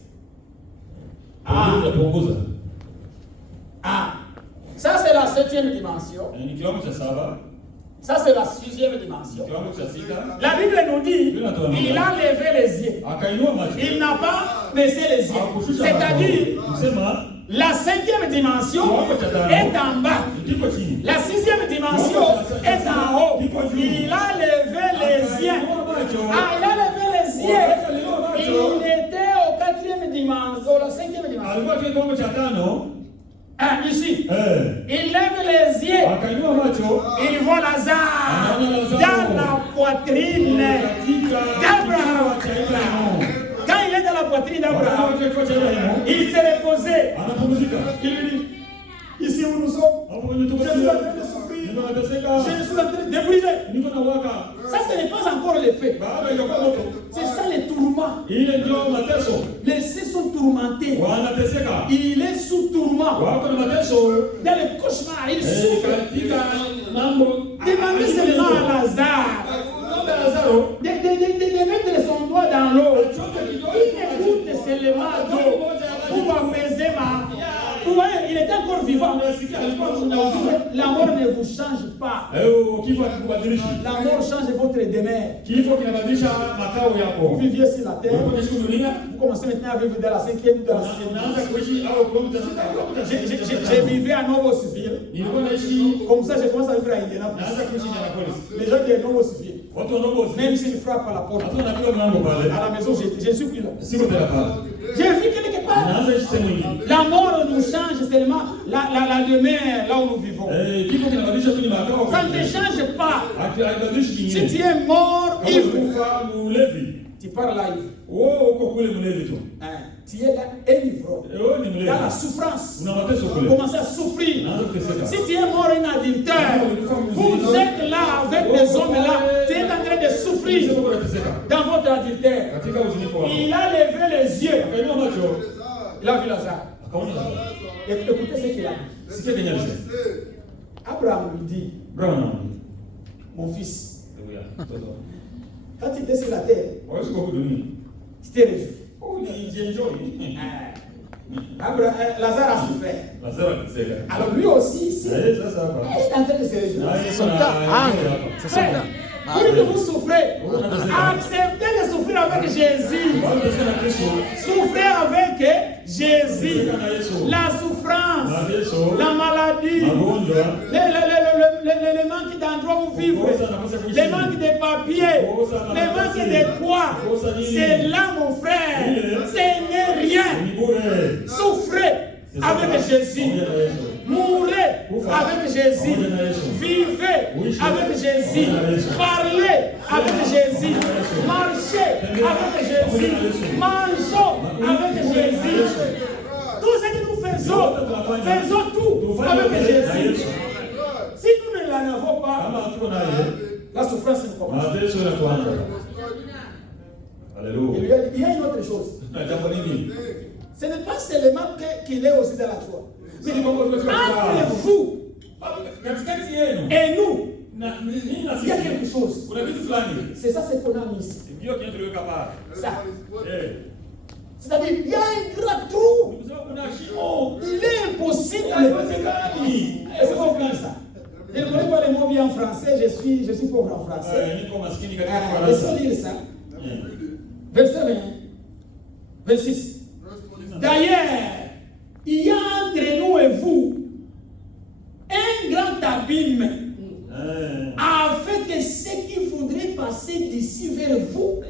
Ça c'est la 7e dimension. Ça, c'est la 6e dimension. Kiwango cha sita. La Bible nous dit, il a levé les yeux. Akainua macho. Il n'a pas baissé les yeux. Hakushusha C'est-à-dire, macho. Kusema la 5e dimension est en bas. kiko chini. La 6e dimension est en haut. Il a levé les yeux. Ah, il a levé les yeux. Il était au 4e dimension, la 5e dimension. Alikuwa kiwango cha tano. Ah, ici. Il lève les yeux. Akainua macho. Il voit Lazare dans la poitrine d'Abraham. Quand il est dans la poitrine d'Abraham, il s'est reposé. Il lui dit, ici où nous sommes, je suis en train de souffrir, je suis en train de brûler. Ça, ce n'est pas encore le fait. C'est ça les tourments. Les cieux sont tourmentés. Il est sous tourment. Dans le cauchemar, il souffre. Demandez seulement à Lazare de mettre son doigt dans l'eau. Il écoute seulement l'eau pour apaiser ma... Vous voyez, il est encore vivant. La mort ne vous change pas. La mort change votre demeure. Vous viviez sur la terre. Vous commencez maintenant à vivre dans la 5e, dans la 6e. J'ai vécu à Novosibirsk. Comme ça, je commence à vivre à Indianapolis. Les gens de Novosibirsk. Même s'ils frappent à la porte, à la maison, je suis plus là. J'ai vu quelque part. La mort nous change seulement la demeure là où nous vivons. Ça ne change pas. Si tu es mort, tu pars là. Tu es là ivre. Dans la souffrance. Vous commencez à souffrir. Si tu es mort un adultère, vous êtes là avec des hommes là. Tu es en train de souffrir dans votre adultère. Il a levé les yeux. Il a vu Lazare. Écoutez ce qu'il a dit. Abraham lui dit, mon fils, quand tu étais sur la terre, tu t'es réjoui. Lazare a souffert. Alors lui aussi, ici, il est en train de se réjouir. C'est son temps. C'est son temps. Plus que vous souffrez, acceptez de souffrir avec Jésus. Souffrez avec Jésus. La souffrance, la maladie, le manque d'endroit où vivre, le manque de papiers, le manque de quoi. C'est là, mon frère. Ce n'est rien. Souffrez avec Jésus. Mourrez avec Jésus. Vivez avec Jésus. Parlez avec Jésus. Marchez avec Jésus. Mangeons avec Jésus. Tout ce que nous faisons, faisons tout avec Jésus. Si nous ne l'en avons pas, la souffrance nous commence. Il y a une autre chose. Ce n'est pas seulement qu'il est aussi dans la joie. Mais entre vous et nous, il y a quelque chose. C'est ça ce qu'on a mis ici. Ça. C'est-à-dire, il y a un grand trou. Il est impossible. Est-ce qu'on fait ça? Je ne connais pas les mots bien en français, je suis pauvre en français. Laissons lire ça. Verset 20. 26. D'ailleurs, il y a entre nous et vous un grand abîme, afin que ceux qui voudraient passer d'ici vers vous,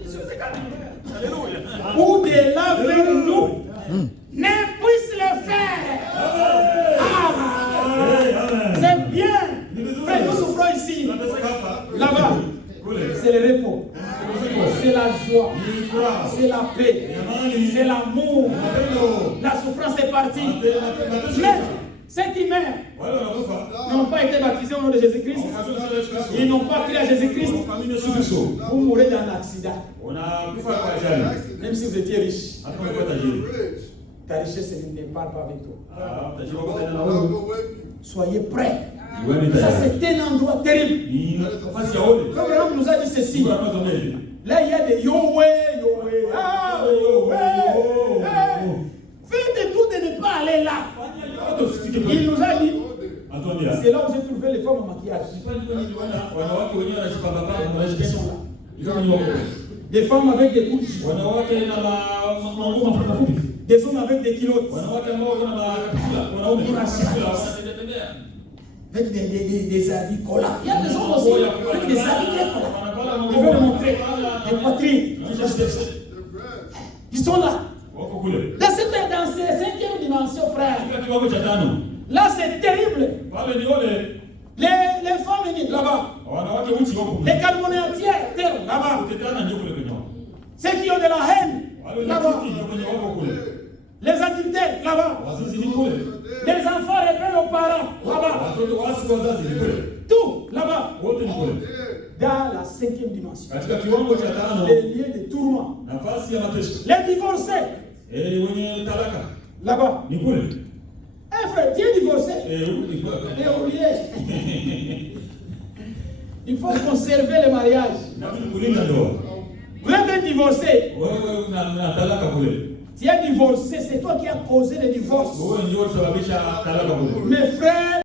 ou de là vers nous, ne puissent le faire. C'est bien. Frère, nous souffrons ici. Là-bas, c'est le repos. C'est la joie, c'est la paix, c'est l'amour. La souffrance est partie. Mais ceux qui meurent n'ont pas été baptisés au nom de Jésus-Christ. Ils n'ont pas cru à Jésus-Christ. Vous mourrez d'un accident. Même si vous étiez riche. Ta richesse ne part pas avec toi. Soyez prêts. Ça, c'est un endroit terrible. Abraham nous a dit ceci. Là, il y a des Yahweh. Faites tout de ne pas aller là. Il nous a dit, c'est là où j'ai trouvé les femmes au maquillage. wanawake wenyewe wanajipanga panga wanaishi là. hizo ni wao. Des femmes avec des couches. Wanawake na manguo mafupi. Des hommes avec des culottes. Wanawake ambao wana makapula, wanaume wanatembea. Avec des habits collants. Il y a des hommes aussi avec des habits très collants. Ils veulent montrer les poitrines. Ils sont là. Là, c'est dans cette 5e dimension, frère. Là, c'est terrible. Les femmes émigrent là-bas. Les Camerounais là-bas. Ceux qui ont de la haine là-bas. Les adultères là-bas. Les enfants rebelles aux parents là-bas. Tout là-bas. Dans la 5e dimension. Les lieux de tourment. Les divorcés. Là-bas. Eh frère, tu es divorcé. Et oublié. Il faut conserver le mariage. Vous êtes divorcé. Tu es divorcé, c'est toi qui as causé le divorce. Mes frères.